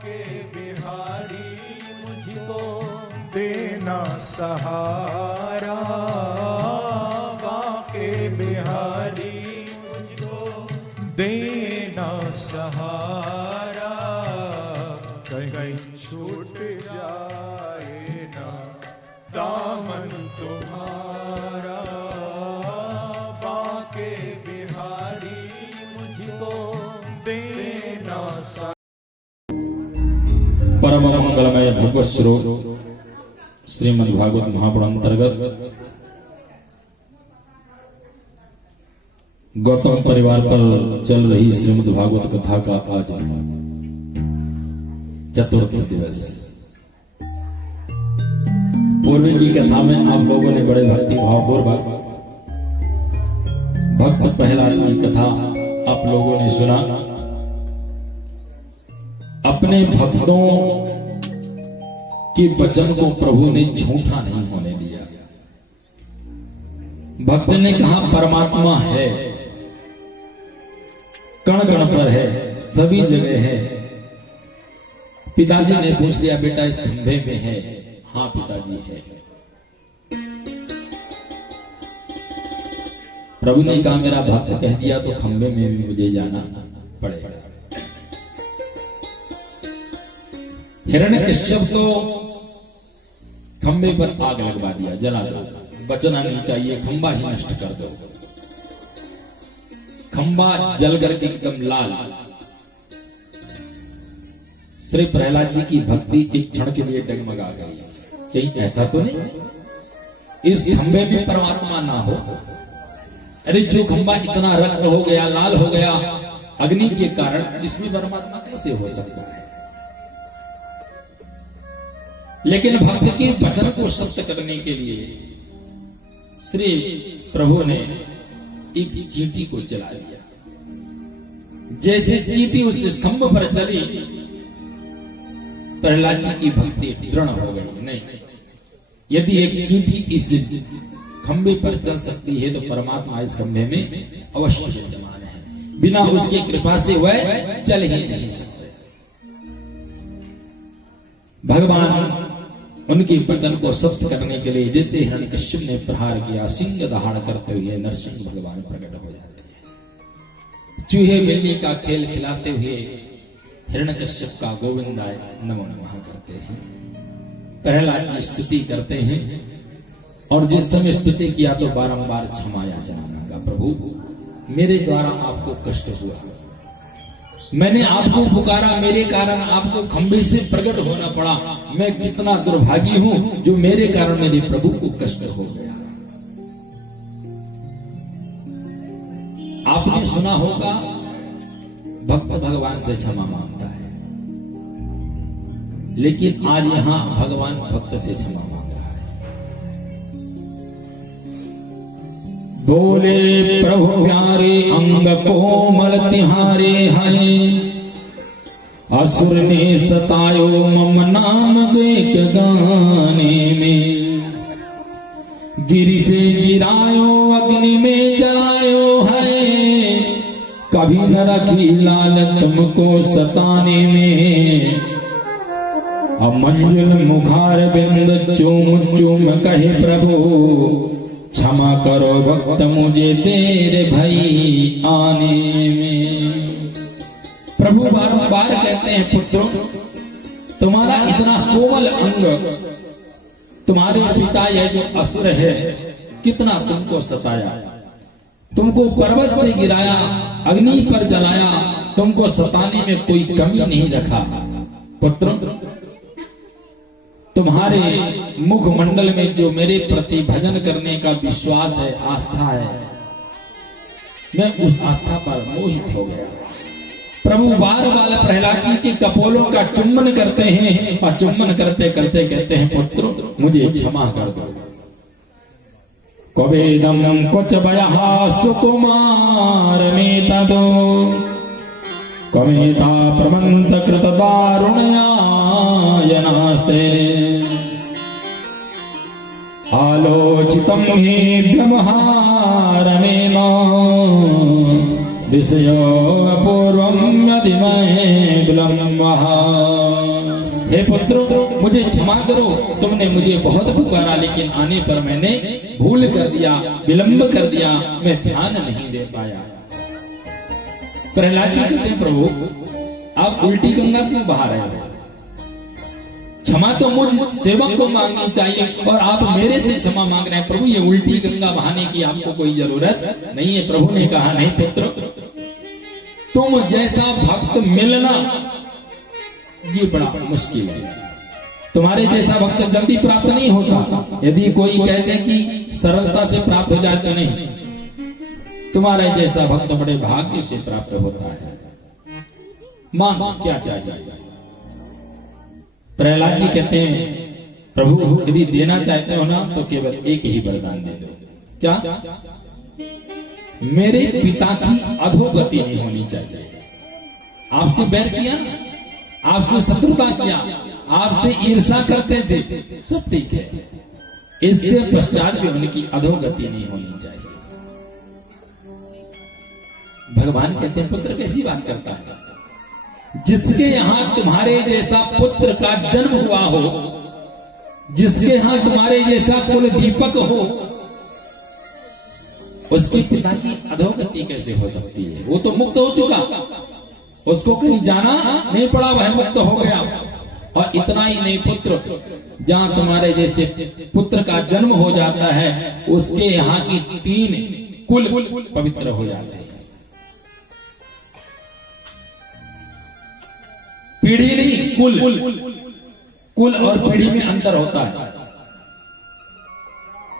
के बिहारी मुझको देना सहारा, बाके बिहारी मुझको देना सहारा, कहीं छूट जाए ना दामन तुम्हारा, बाके बिहारी मुझको देना सहारा। परम मंगलमय भगवत स्वरूप श्रीमद् भागवत महापुराण अंतर्गत गौतम परिवार पर चल रही श्रीमद् भागवत कथा का आज चतुर्थ दिवस। पूर्व की कथा में आप लोगों ने बड़े भक्ति भावपूर्वक भक्त प्रहलाद की कथा आप लोगों ने सुना। अपने भक्तों के वचन को प्रभु ने झूठा नहीं होने दिया। भक्त ने कहा परमात्मा है, कण कण पर है, सभी जगह है। पिताजी ने पूछ लिया बेटा इस खंभे में है? हाँ पिताजी है। प्रभु ने कहा मेरा भक्त कह दिया तो खंभे में भी मुझे जाना पड़ेगा। हिरण्यकश्यप तो खंबे पर आग लगवा दिया, जला दो, बचना नहीं चाहिए, खंबा ही नष्ट कर दो। खंबा जल करके एकदम लाल। श्री प्रहलाद जी की भक्ति एक क्षण के लिए डगमगा गई। कहीं ऐसा तो नहीं इस खंबे में परमात्मा ना हो? अरे जो खंबा इतना रक्त हो गया, लाल हो गया अग्नि के कारण, इसमें परमात्मा कैसे हो सकता है? लेकिन भक्त के वचन को सत्य करने के लिए श्री प्रभु ने एक चींटी को चला दिया। जैसे चींटी उस स्तंभ पर चली, प्रहलाद जी की भक्ति दृढ़ हो गई। नहीं, यदि एक चींटी इस खंबे पर चल सकती है तो परमात्मा इस खंबे में अवश्य विद्यमान है। बिना उसकी कृपा से वह चल ही नहीं सकते। भगवान उनके वचन को सत्य करने के लिए जैसे हिरण्यकश्यप ने प्रहार किया, सिंह दहाड़ करते हुए नरसिंह भगवान प्रकट हो जाते हैं। चूहे बिल्ली का खेल खिलाते हुए हिरण्यकश्यप का गोविंदाय नमो नमः करते हैं, प्रहलाद की स्तुति करते हैं। और जिस समय स्तुति किया तो बारंबार क्षमा याचना मांगा, प्रभु मेरे द्वारा आपको कष्ट हुआ, मैंने आपको पुकारा, मेरे कारण आपको खंबे से प्रकट होना पड़ा। मैं कितना दुर्भागी हूं जो मेरे कारण मेरे प्रभु को कष्ट हो गया। आपने सुना होगा भक्त भगवान से क्षमा मांगता है, लेकिन आज यहां भगवान भक्त से क्षमा मांग रहा है। बोले प्रभु प्यारे अंग कोमल तिहारे हैं, असुर ने सतायो मम नाम एक गाने में, गिरि से गिरायो अग्नि में जलायो है, कभी न रखी लाल तुमको सताने में, अमंजुल मुखार बिंद चूम चूम कहे प्रभु, क्षमा करो भक्त मुझे तेरे भई आने में। प्रभु बार-बार कहते हैं पुत्रों, तुम्हारा इतना कोमल अंग, तुम्हारे पिता यह जो असुर है कितना तुमको सताया, तुमको पर्वत से गिराया, अग्नि पर जलाया, तुमको सताने में कोई कमी नहीं रखा। पुत्रों तुम्हारे मुखमंडल में जो मेरे प्रति भजन करने का विश्वास है, आस्था है, मैं उस आस्था पर मोहित हो गया। प्रभु बार बार प्रहलाद जी के कपोलों का चुम्बन करते हैं और चुम्बन करते करते कहते हैं पुत्रों मुझे क्षमा कर दो। कवेदम कुछ बयहा सुकुमार में तदो, कवेता प्रबंध कृत दारुणयायनास्ते, आलोचितम हि व्यवहारमेन विषयो अपूर्वं यदि मैं विलम्बः। हे पुत्र मुझे क्षमा करो, तुमने मुझे बहुत पुकारा लेकिन आने पर मैंने भूल कर दिया, विलंब कर दिया, मैं ध्यान नहीं दे पाया। प्रहलाद जी कहते हैं प्रभु आप उल्टी गंगा क्यों बहा रहे हो? क्षमा तो मुझ सेवक को मांगनी चाहिए और आप मेरे से क्षमा मांग रहे हैं। प्रभु ये उल्टी गंगा बहाने की आपको कोई जरूरत नहीं है। प्रभु ने कहा नहीं पुत्र, तुम जैसा भक्त मिलना ये बड़ा मुश्किल है। तुम्हारे जैसा भक्त जल्दी प्राप्त नहीं होता। यदि कोई कहते कि सरलता से प्राप्त हो जाए तो नहीं, तुम्हारे जैसा भक्त बड़े भाग्य से प्राप्त होता है। मांगो क्या चाहिए? प्रहलाद जी कहते हैं प्रभु यदि देना चाहते हो ना तो केवल एक ही वरदान दे दो। क्या? मेरे पिता की अधोगति नहीं होनी चाहिए। आपसे बैर किया, आपसे शत्रुता किया, आपसे ईर्षा करते थे, सब ठीक है। इसके पश्चात भी उनकी अधोगति नहीं होनी चाहिए। भगवान कहते हैं पुत्र कैसी बात करता है? जिसके यहां तुम्हारे जैसा पुत्र का जन्म हुआ हो, जिसके यहां तुम्हारे जैसा कुल दीपक हो, उसके पिता की अधोगति कैसे हो सकती है? वो तो मुक्त हो चुका, उसको कहीं जाना नहीं पड़ा, वह मुक्त हो गया। और इतना ही नहीं पुत्र, जहां तुम्हारे जैसे पुत्र का जन्म हो जाता है उसके यहाँ की 3 कुल पवित्र हो जाते हैं। पीढ़ी नहीं, कुल और पीढ़ी में अंतर होता है।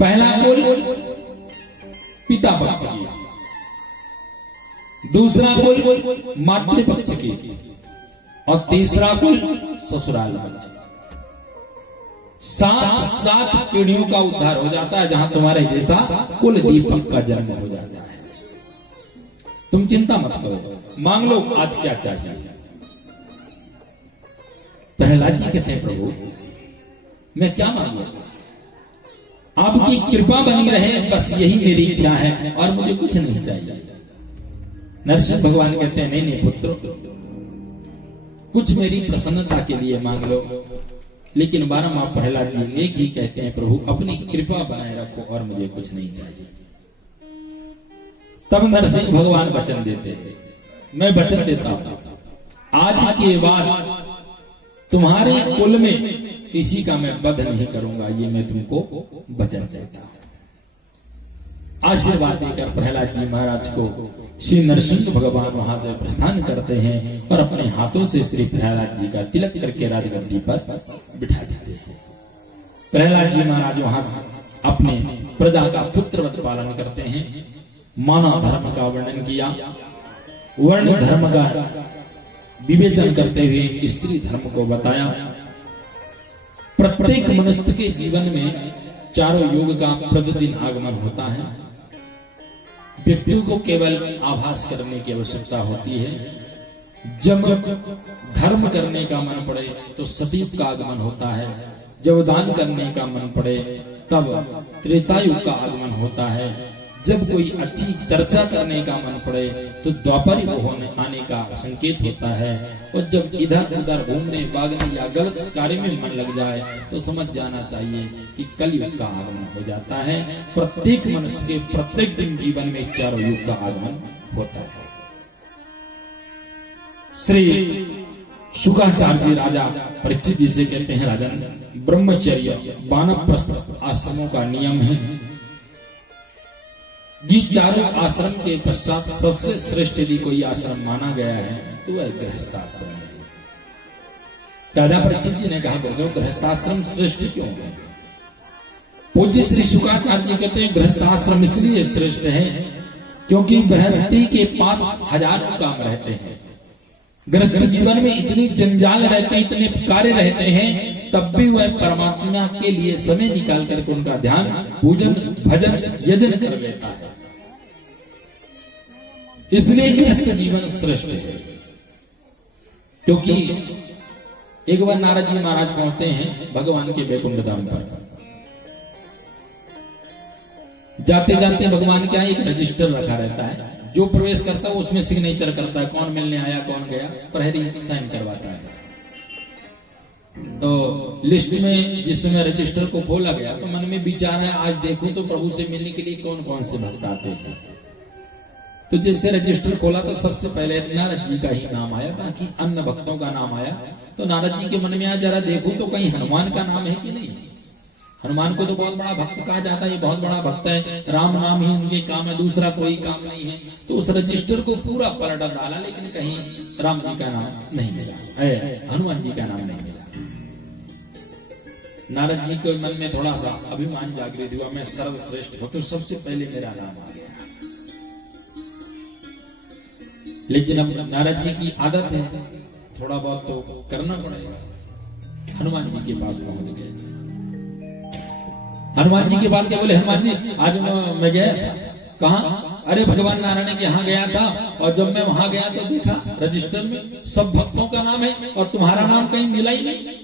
पहला कुल पिता पक्ष की, दूसरा कुल मातृपक्ष की और तीसरा कुल ससुराल पक्ष की। 7 पीढ़ियों का उद्धार हो जाता है जहां तुम्हारे जैसा कुल दीपक का जन्म हो जाता है। तुम चिंता मत करो, मांग लो आज क्या चाहिए। प्रहलाद जी कहते हैं प्रभु मैं क्या मांगू? आपकी कृपा बनी रहे, बस यही मेरी इच्छा है और मुझे कुछ नहीं चाहिए। नरसिंह भगवान कहते हैं नहीं पुत्र, कुछ मेरी प्रसन्नता के लिए मांग लो। लेकिन बारम्बार प्रहलाद जी एक ही कहते हैं प्रभु अपनी कृपा बनाए रखो और मुझे कुछ नहीं चाहिए। तब नरसिंह भगवान वचन देते हैं, मैं वचन देता हूं आज के बाद तुम्हारे कुल में किसी का मैं वध नहीं करूंगा, ये मैं तुमको वचन देता हूं। आशीर्वाद देकर प्रहलाद जी महाराज को श्री नरसिंह भगवान वहां से प्रस्थान करते हैं और अपने हाथों से श्री प्रहलाद जी का तिलक करके राजगद्दी पर बिठा देते हैं। प्रहलाद जी महाराज वहां से अपने प्रजा का पुत्रवत पालन करते हैं। मानव धर्म का वर्णन किया, वर्ण धर्म का विवेचन करते हुए स्त्री धर्म को बताया। प्रत्येक मनुष्य के जीवन में चारों युग का प्रतिदिन आगमन होता है। व्यक्ति को केवल आभास करने की आवश्यकता होती है। जब धर्म करने का मन पड़े तो सतयुग का आगमन होता है। जब दान करने का मन पड़े तब त्रेतायुग का आगमन होता है। जब कोई अच्छी चर्चा करने का मन पड़े तो द्वापर युग होने आने का संकेत होता है। और जब इधर उधर घूमने भागने या गलत कार्य में मन लग जाए तो समझ जाना चाहिए कि कलयुग का आगमन हो जाता है। प्रत्येक मनुष्य के प्रत्येक दिन जीवन में चारों युग का आगमन होता है। श्री शुकाचार्य जी राजा परीक्षित जी से कहते हैं राजन, ब्रह्मचर्य वानप्रस्थ आश्रमों का नियम है। ये चारों आश्रम के पश्चात सबसे श्रेष्ठ यदि कोई आश्रम माना गया है तो वह गृहस्थाश्रम है। राजा परीक्षित जी ने कहा गुरुदेव गृहस्थाश्रम श्रेष्ठ क्यों है? पूज्य श्री शुकाचार्य जी कहते हैं गृहस्थाश्रम इसलिए श्रेष्ठ है क्योंकि गृहस्थी के पास हजारों काम रहते हैं। गृहस्थ जीवन में इतनी जंजाल रहते हैं, इतने कार्य रहते हैं, तब भी वह परमात्मा के लिए समय निकाल करके उनका ध्यान पूजन भजन यजन कर लेता है। इसलिए गृहस्थ जीवन श्रेष्ठ है। क्योंकि एक बार नारद जी महाराज पहुंचते हैं भगवान के वैकुंठ धाम पर। जाते जाते भगवान क्या एक रजिस्टर रखा रहता है, जो प्रवेश करता है वो उसमें सिग्नेचर करता है, कौन मिलने आया कौन गया, प्रहरी साइन करवाता है। तो लिस्ट में जिस समय रजिस्टर को खोला गया तो मन में विचार है, आज देखूं तो प्रभु से मिलने के लिए कौन कौन से भक्त आते हैं। तो जैसे रजिस्टर खोला तो सबसे पहले नारद जी का ही नाम आया, बाकी अन्य भक्तों का नाम आया। तो नारद जी के मन में आया, जरा देखूं तो कहीं हनुमान का नाम है कि नहीं। हनुमान को तो बहुत बड़ा भक्त कहा जाता है, ये बहुत बड़ा भक्त है, राम नाम ही उनके काम है, दूसरा कोई काम नहीं है। तो उस रजिस्टर को पूरा पलट डाला, लेकिन कहीं राम जी का नाम नहीं मिला, हनुमान जी का नाम नहीं मिला। नारद जी के मन में थोड़ा सा अभिमान जागृत हुआ, मैं सर्वश्रेष्ठ हूं तो सबसे पहले मेरा नाम आ गया। लेकिन अब नारद जी की आदत है, थोड़ा बहुत तो करना पड़ेगा। हनुमान जी के पास पहुंच गए। हनुमान जी के बाद क्या बोले, हनुमान जी आज मैं गया था, कहा? अरे भगवान नारायण के यहाँ गया था, और जब मैं वहां गया तो देखा रजिस्टर में सब भक्तों का नाम है और तुम्हारा नाम कहीं मिला ही नहीं।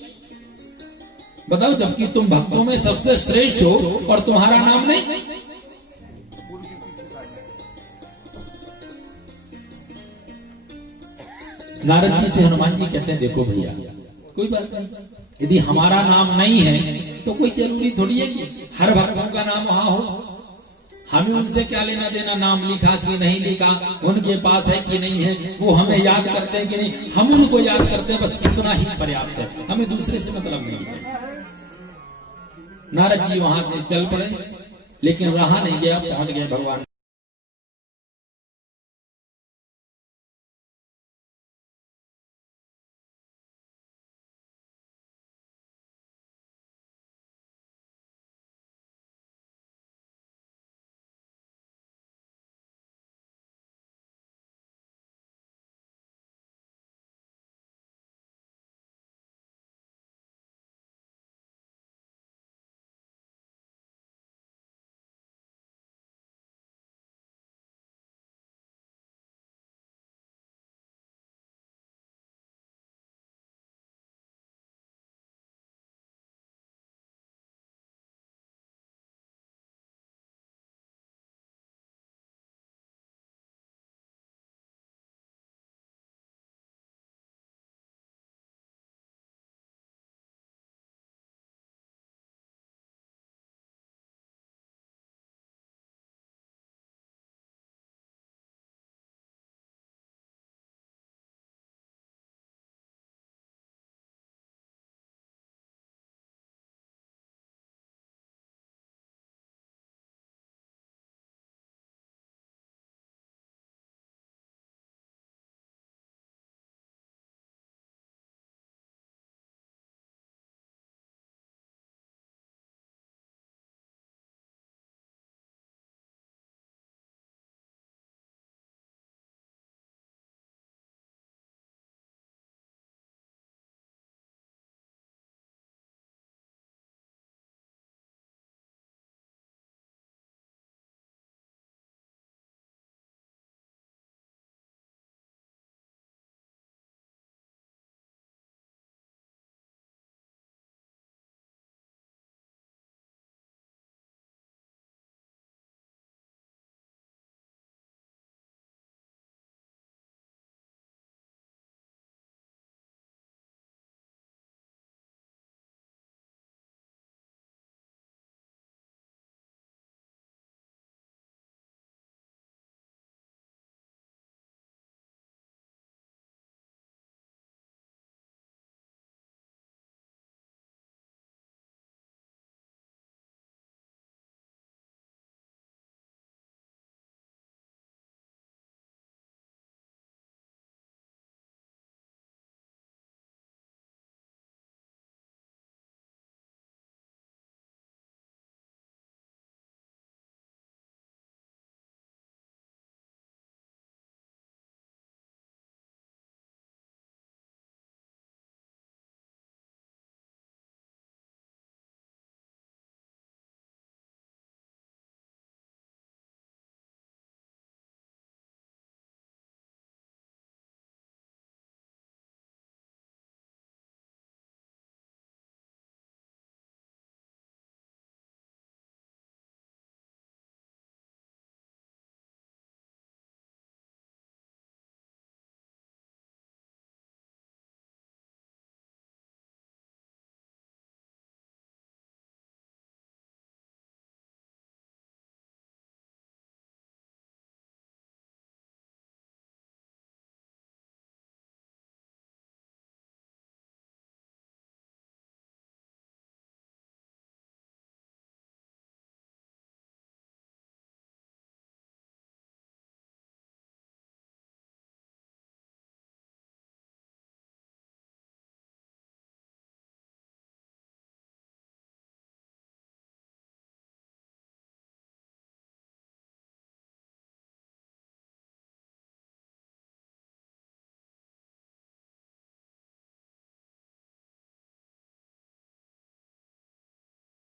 बताओ, जबकि तुम भक्तों में सबसे श्रेष्ठ हो और तुम्हारा नाम नहीं। नारद जी से हनुमान जी कहते हैं, देखो भैया कोई बात नहीं, यदि हमारा नाम नहीं है तो कोई जरूरी थोड़ी है कि हर भक्तों का नाम वहां हो। हमें उनसे क्या लेना देना, नाम लिखा कि नहीं लिखा, उनके पास है कि नहीं है, वो हमें याद करते हैं कि नहीं, हम उनको याद करते हैं, बस इतना ही पर्याप्त है, हमें दूसरे से मतलब नहीं है। नारद जी वहां से चल पड़े, लेकिन रहा नहीं गया, पहुंच गए भगवान